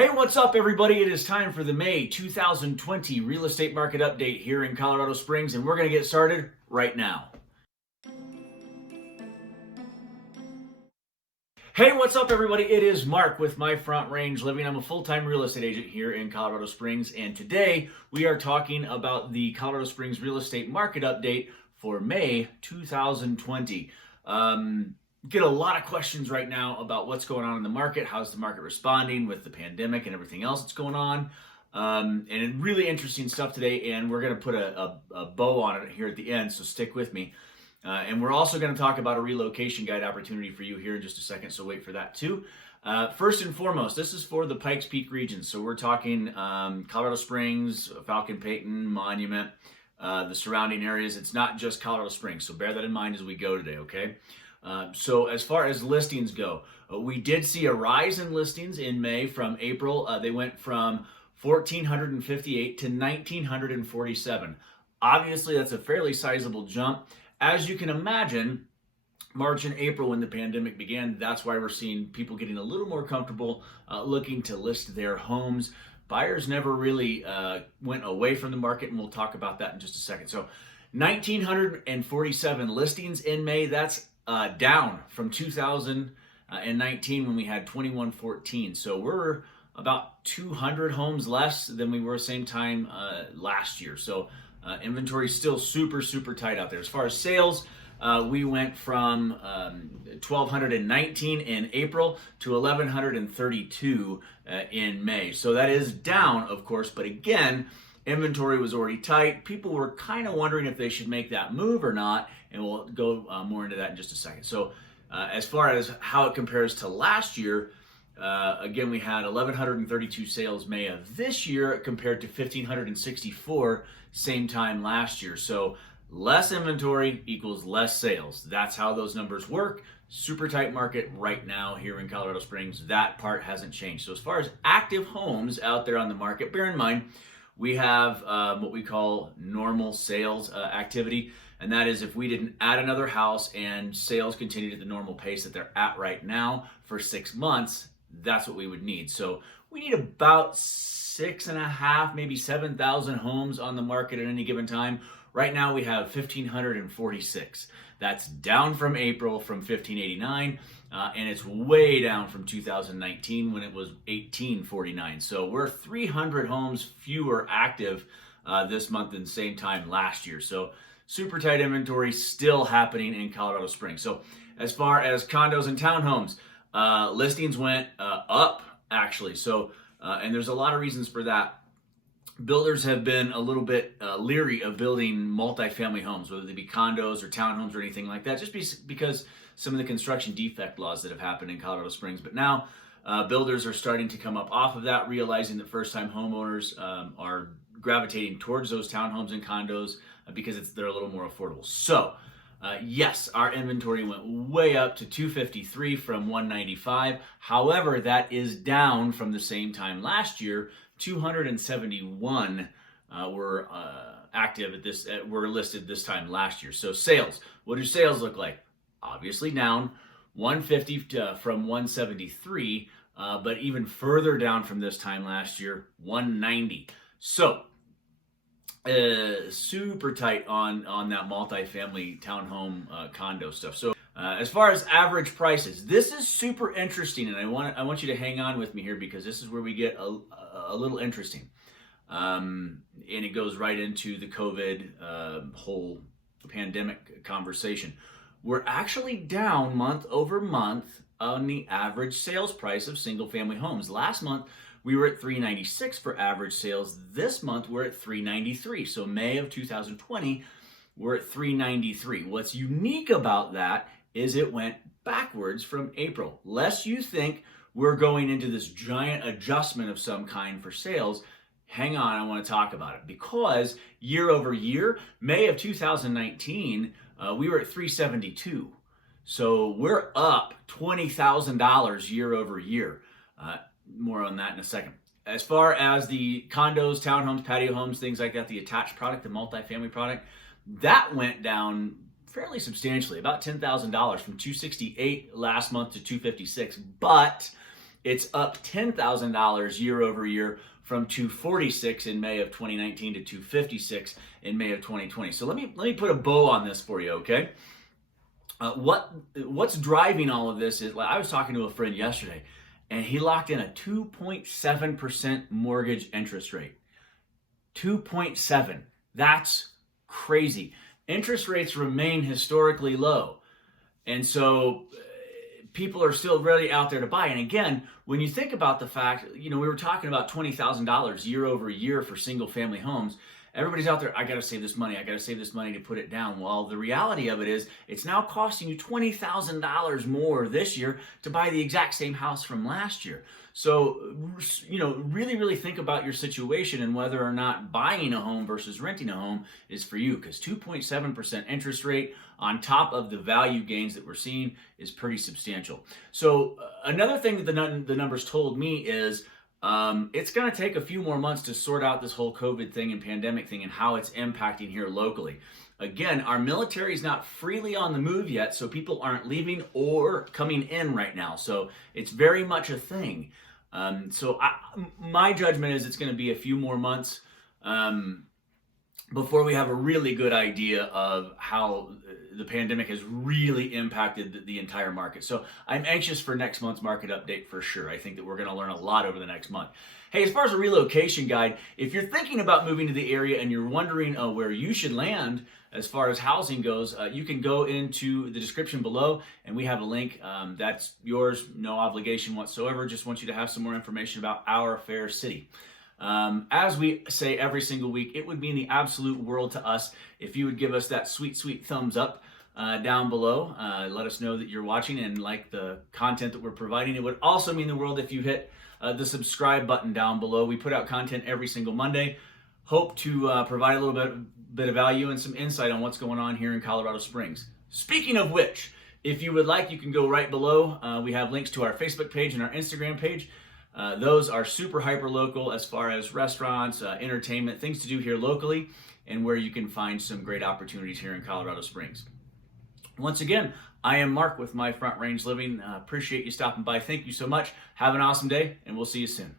Hey, what's up, everybody? It is time for the May 2020 real estate market update here in Colorado Springs, and we're going to get started right now. Hey, what's up, everybody? It is Mark with My Front Range Living. I'm a full-time real estate agent here in Colorado Springs, and today we are talking about the Colorado Springs real estate market update for May 2020. Get a lot of questions right now about what's going on in the market. How's the market responding with the pandemic and everything else that's going on? And really interesting stuff today, and we're going to put a bow on it here at the end, so stick with me. And we're also going to talk about a relocation guide opportunity for you here in just a second, so wait for that too. First and foremost, this is for the Pikes Peak region. So we're talking Colorado Springs, Falcon Payton, Monument, the surrounding areas. It's not just Colorado Springs, so bear that in mind as we go today, okay? So as far as listings go, we did see a rise in listings in May from April. They went from 1,458 to 1,947. Obviously, that's a fairly sizable jump. As you can imagine, March and April, when the pandemic began, that's why we're seeing people getting a little more comfortable looking to list their homes. Buyers never really went away from the market, and we'll talk about that in just a second. So 1,947 listings in May. That's down from 2019 when we had 2,114. So we're about 200 homes less than we were same time last year. So inventory is still super tight out there. As far as sales, we went from 1,219 in April to 1,132 in May. So that is down, of course, but again, inventory was already tight. People were kind of wondering if they should make that move or not, and we'll go more into that in just a second. So as far as how it compares to last year, again, we had 1,132 sales May of this year compared to 1,564 same time last year. So less inventory equals less sales. That's how those numbers work. Super tight market right now here in Colorado Springs. That part hasn't changed. So as far as active homes out there on the market, bear in mind, we have what we call normal sales activity, and that is if we didn't add another house and sales continued at the normal pace that they're at right now for 6 months, that's what we would need. So we need about 6.5, maybe 7,000 homes on the market at any given time. Right now we have 1,546. That's down from April from 1,589, and it's way down from 2019 when it was 1,849. So we're 300 homes fewer active this month than the same time last year. So super tight inventory still happening in Colorado Springs. So as far as condos and townhomes, listings went up actually. So and there's a lot of reasons for that. Builders have been a little bit leery of building multifamily homes, whether they be condos or townhomes or anything like that, just because some of the construction defect laws that have happened in Colorado Springs. But now builders are starting to come up off of that, realizing that first-time homeowners are gravitating towards those townhomes and condos because they're a little more affordable. So yes, our inventory went way up to 253 from 195. However, that is down from the same time last year. 271 were active at this, were listed this time last year. So sales, what do sales look like? Obviously down 150 from 173, but even further down from this time last year, 190. So super tight on that multifamily townhome condo stuff. So as far as average prices, this is super interesting, and I want you to hang on with me here because this is where we get a little interesting, and it goes right into the COVID whole pandemic conversation. We're actually down month over month on the average sales price of single family homes. Last month we were at $396 for average sales. This month we're at $393. So May of 2020 we're at $393. What's unique about that is it went backwards from April. Lest you think we're going into this giant adjustment of some kind for sales, hang on, I want to talk about it. Because year over year, May of 2019, we were at $372. So we're up $20,000 year over year. More on that in a second. As far as the condos, townhomes, patio homes, things like that, the attached product, the multifamily product, that went down fairly substantially, about $10,000 from $268 last month to $256. But It's up $10,000 year over year from 246 in May of 2019 to 256 in May of 2020. So let me put a bow on this for you, okay? What's driving all of this is, like, I was talking to a friend yesterday, and he locked in a 2.7% mortgage interest rate. 2.7. That's crazy. Interest rates remain historically low. And so people are still really out there to buy. And again, when you think about the fact, we were talking about $20,000 year over year for single family homes. Everybody's out there, I got to save this money. I got to save this money to put it down. Well, the reality of it is it's now costing you $20,000 more this year to buy the exact same house from last year. So, really, really think about your situation and whether or not buying a home versus renting a home is for you, because 2.7% interest rate on top of the value gains that we're seeing is pretty substantial. So another thing that the numbers told me is it's going to take a few more months to sort out this whole COVID thing and pandemic thing and how it's impacting here locally. Again, our military is not freely on the move yet, so people aren't leaving or coming in right now. So it's very much a thing. My judgment is it's going to be a few more months before we have a really good idea of how the pandemic has really impacted the entire market. So I'm anxious for next month's market update for sure. I think that we're going to learn a lot over the next month. Hey, as far as a relocation guide, if you're thinking about moving to the area and you're wondering where you should land as far as housing goes, you can go into the description below and we have a link. That's yours, no obligation whatsoever. Just want you to have some more information about our fair city. As we say every single week, it would mean the absolute world to us if you would give us that sweet, sweet thumbs up down below. Let us know that you're watching and like the content that we're providing. It would also mean the world if you hit the subscribe button down below. We put out content every single Monday. Hope to provide a little bit of value and some insight on what's going on here in Colorado Springs. Speaking of which, if you would like, you can go right below. We have links to our Facebook page and our Instagram page. Those are super hyper local as far as restaurants, entertainment, things to do here locally, and where you can find some great opportunities here in Colorado Springs. Once again, I am Mark with My Front Range Living. Appreciate you stopping by. Thank you so much. Have an awesome day, and we'll see you soon.